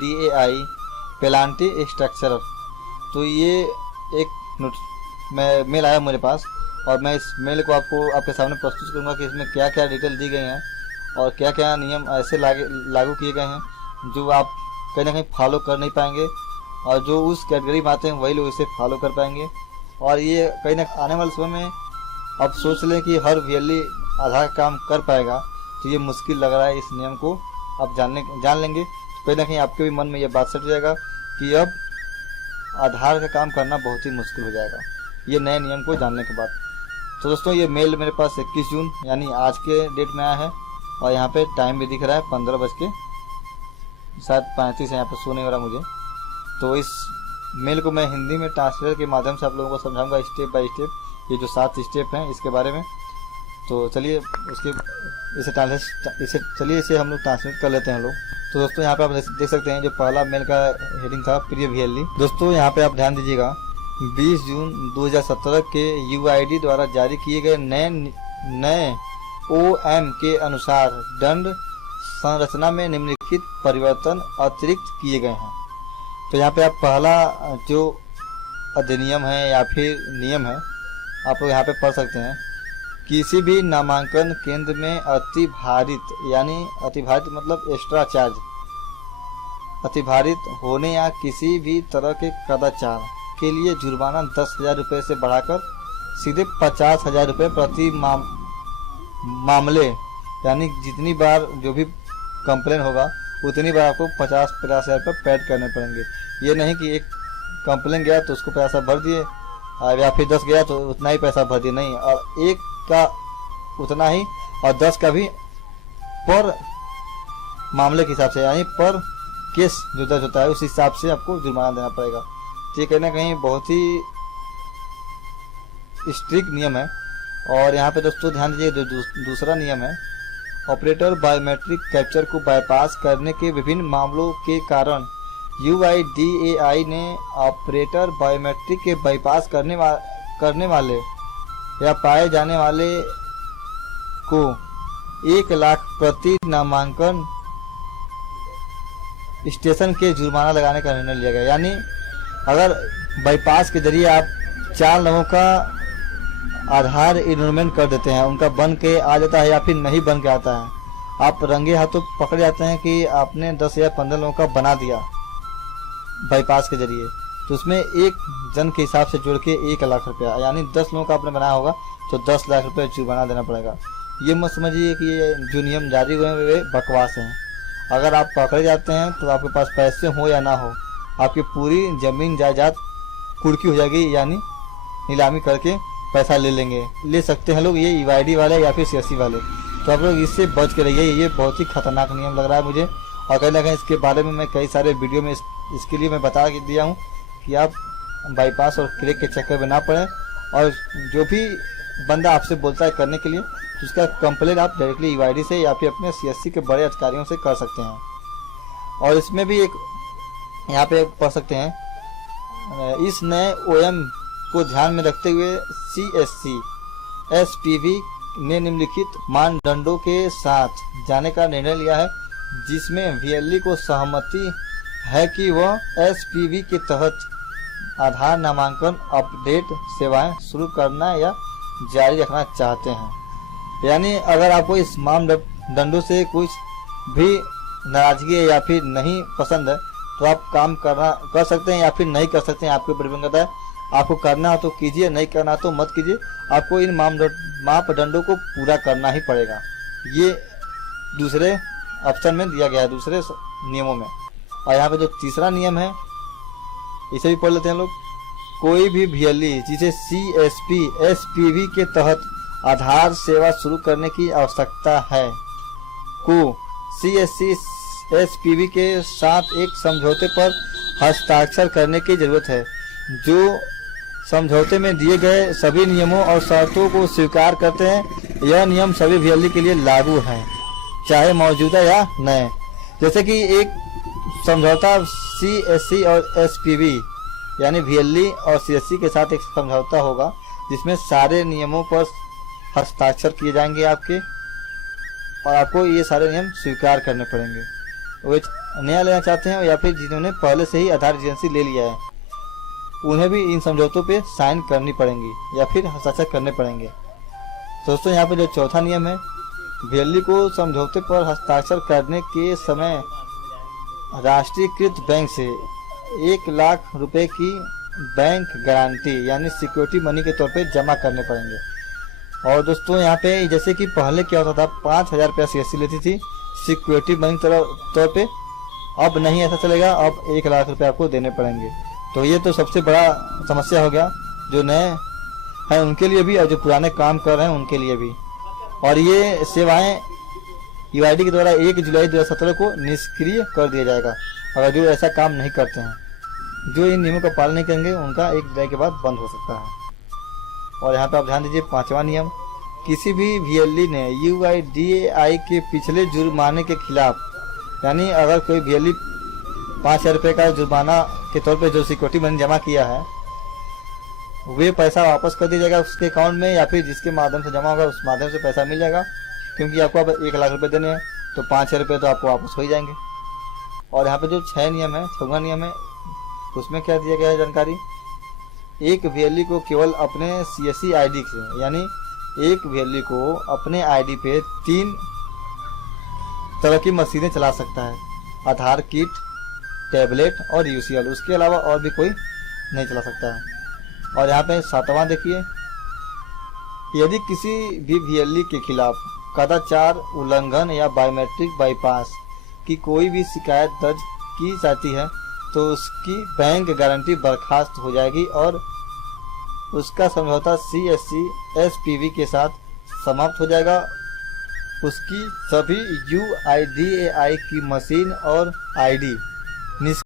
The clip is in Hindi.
DAI penalty structure. तो ये एक मेल आया मेरे पास और मैं इस मेल को आपके सामने प्रस्तुत करूंगा कि इसमें क्या क्या डिटेल दी गई हैं और क्या क्या नियम ऐसे लागू किए गए हैं जो आप कहीं ना कहीं फॉलो कर नहीं पाएंगे और जो उस कैटेगरी में आते हैं वही लोग इसे फॉलो कर पाएंगे। और ये कहीं ना आने वाले समय में अब सोच लें कि हर VLE आधार का काम कर पाएगा, तो ये मुश्किल लग रहा है। इस नियम को आप जान लेंगे तो कहीं ना कहीं आपके भी मन में ये बात सेट हो जाएगा कि अब आधार का काम करना बहुत ही मुश्किल हो जाएगा ये नए नियम को जानने के बाद। तो दोस्तों ये मेल मेरे पास 21 जून यानी आज के डेट में आया है और यहाँ पे टाइम भी दिख रहा है 15:35 है, यहाँ पे शो नहीं हो रहा मुझे। तो इस मेल को मैं हिंदी में ट्रांसलेटर के माध्यम से आप लोगों को समझाऊंगा स्टेप बाय स्टेप, ये जो 7 स्टेप हैं इसके बारे में। तो चलिए इसे हम लोग ट्रांसलेट कर लेते हैं लोग। तो दोस्तों यहाँ पे आप देख सकते हैं जो पहला मेल का हेडिंग था प्रिय VLE। दोस्तों यहाँ पे आप ध्यान दीजिएगा 20 जून 2017 के UID द्वारा जारी किए गए नए OM के अनुसार दंड संरचना में निम्नलिखित परिवर्तन अतिरिक्त किए गए हैं। तो यहाँ पे आप पहला जो अधिनियम है या फिर नियम है आप लोग यहाँ पे पढ़ सकते हैं। किसी भी नामांकन केंद्र में अतिभारित मतलब एक्स्ट्रा चार्ज अतिभारित होने या किसी भी तरह के कदाचार के लिए जुर्माना 10,000 रुपये से बढ़ाकर सीधे 50,000 रुपये प्रति मामले, यानी जितनी बार जो भी कंप्लेन होगा उतनी बार आपको 50,000 रुपये पेड करने पड़ेंगे। ये नहीं कि एक कंप्लेन गया तो उसको पैसा भर दिए या फिर 10 गया तो उतना ही पैसा भर दिए, नहीं, और एक का उतना ही और 10 का भी पर मामले के हिसाब से, यानी पर केस जो दर्ज होता है उस हिसाब से आपको जुर्माना देना पड़ेगा। तो ये कहीं ना कहीं बहुत ही स्ट्रिक्ट नियम है। और यहाँ पे दोस्तों ध्यान दीजिए जो दूसरा नियम है, ऑपरेटर बायोमेट्रिक कैप्चर को बाईपास करने के विभिन्न मामलों के कारण UIDAI ने ऑपरेटर बायोमेट्रिक के बाईपास करने वाले या पाए जाने वाले को 1 लाख प्रति नामांकन स्टेशन के जुर्माना लगाने का निर्णय लिया गया। यानी अगर बाईपास के जरिए आप 4 लोगों का आधार इनरोलमेंट कर देते हैं, उनका बन के आ जाता है या फिर नहीं बन के आता है, आप रंगे हाथों पकड़े जाते हैं कि आपने 10 या 15 लोगों का बना दिया बाईपास के जरिए, तो उसमें एक जन के हिसाब से जोड़ के 1 लाख रुपया, यानी 10 लोगों का आपने बनाया होगा तो 10 लाख रुपये जुर्माना देना पड़ेगा। ये मत समझिए कि ये जो नियम जारी हुए हैं वे बकवास हैं। अगर आप पकड़े जाते हैं तो आपके पास पैसे हो या ना हो, आपकी पूरी जमीन जायदाद कुर्की हो जाएगी, यानी नीलामी करके पैसा ले सकते हैं लोग, ये UID वाले या फिर CSC वाले। तो आप लोग इससे बच के रहिए, ये बहुत ही खतरनाक नियम लग रहा है मुझे। और कहीं ना कहीं इसके बारे में मैं कई सारे वीडियो में इसके लिए मैं बता दिया हूँ कि आप बाईपास और क्लिक के चक्कर में ना पड़े, और जो भी बंदा आपसे बोलता है करने के लिए तो उसका कंप्लेन आप डायरेक्टली UID से या फिर अपने CSC के बड़े अधिकारियों से कर सकते हैं। और इसमें भी एक यहाँ पे पढ़ सकते हैं, इस नए OM को ध्यान में रखते हुए CSC SPV ने निम्नलिखित मानदंडों के साथ जाने का निर्णय लिया है, जिसमें VLE को सहमति है कि वह SPV के तहत आधार नामांकन अपडेट सेवाएं शुरू करना या जारी रखना चाहते हैं। यानी अगर आपको इस मानदंडों से कुछ भी नाराजगी है या फिर नहीं पसंद है तो आप काम कर सकते हैं या फिर नहीं कर सकते हैं, आपके ऊपर डिपेंड करता है। आपको करना हो तो कीजिए, नहीं करना तो मत कीजिए, आपको इन मापदंडों को पूरा करना ही पड़ेगा। ये दूसरे ऑप्शन में दिया गया है, दूसरे नियमों में। और यहाँ पे जो तीसरा नियम है इसे भी पढ़ लेते हैं लोग। कोई भी VLE जिसे CSP SPV के तहत आधार सेवा शुरू करने की आवश्यकता है को CSC SPV के साथ एक समझौते पर हस्ताक्षर करने की जरूरत है, जो समझौते में दिए गए सभी नियमों और शर्तों को स्वीकार करते हैं। यह नियम सभी VLE के लिए लागू है, चाहे मौजूदा या नए। जैसे कि एक समझौता CSC और SPV यानी VLE और CSC के साथ एक समझौता होगा जिसमें सारे नियमों पर हस्ताक्षर किए जाएंगे आपके, और आपको ये सारे नियम स्वीकार करने पड़ेंगे। नया लेना चाहते हैं या फिर जिन्होंने पहले से ही आधार एजेंसी ले लिया है, उन्हें भी इन समझौतों पे साइन करनी पड़ेंगी या फिर हस्ताक्षर करने पड़ेंगे। दोस्तों यहाँ पे जो चौथा नियम है, वीएलई को समझौते पर हस्ताक्षर करने के समय राष्ट्रीयकृत बैंक से 1 लाख रुपए की बैंक गारंटी यानी सिक्योरिटी मनी के तौर पे जमा करने पड़ेंगे। और दोस्तों यहाँ पे जैसे कि पहले क्या होता था, 5,000 रुपया सीएससी लेती थी सिक्योरिटी मनी तौर पे, अब नहीं ऐसा चलेगा, अब 1 लाख रुपए आपको देने पड़ेंगे। तो ये तो सबसे बड़ा समस्या हो गया जो नए हैं उनके लिए भी और जो पुराने काम कर रहे हैं उनके लिए भी। और ये सेवाएं यूआईडी के द्वारा 1 जुलाई 2017 को निष्क्रिय कर दिया जाएगा अगर जो ऐसा काम नहीं करते हैं। जो इन नियमों का पालन नहीं करेंगे उनका 1 जुलाई के बाद बंद हो सकता है। और यहाँ पे आप ध्यान दीजिए 5वां नियम, किसी भी वीएलई ने यूआईडीएआई के पिछले जुर्माने के खिलाफ, यानी अगर कोई वीएलई 5,000 रुपये का जुर्माना के तौर पे जो सिक्योरिटी मनी जमा किया है, वे पैसा वापस कर दिया जाएगा उसके अकाउंट में या फिर जिसके माध्यम से जमा होगा उस माध्यम से पैसा मिल जाएगा। क्योंकि आपको अब 1 लाख रुपए देने हैं तो 5,000 रुपये तो आपको वापस हो ही जाएंगे। और यहाँ पे जो 6 नियम है, 6वां नियम है, उसमें क्या दिया गया है जानकारी, एक वीएलई को केवल अपने सीएससी आईडी से, यानी एक वीएलई को अपने आईडी पे 3 तरह की मशीनें चला सकता है, आधार किट, टैबलेट और यूसीएल, उसके अलावा और भी कोई नहीं चला सकता है। और यहाँ पे 7वां देखिए, यदि किसी भी वीएलई के खिलाफ कदाचार उल्लंघन या बायोमेट्रिक बाईपास की कोई भी शिकायत दर्ज की जाती है तो उसकी बैंक गारंटी बर्खास्त हो जाएगी और उसका समझौता सीएससी एसपीवी के साथ समाप्त हो जाएगा। उसकी सभी यूआईडीएआई की मशीन और आईडी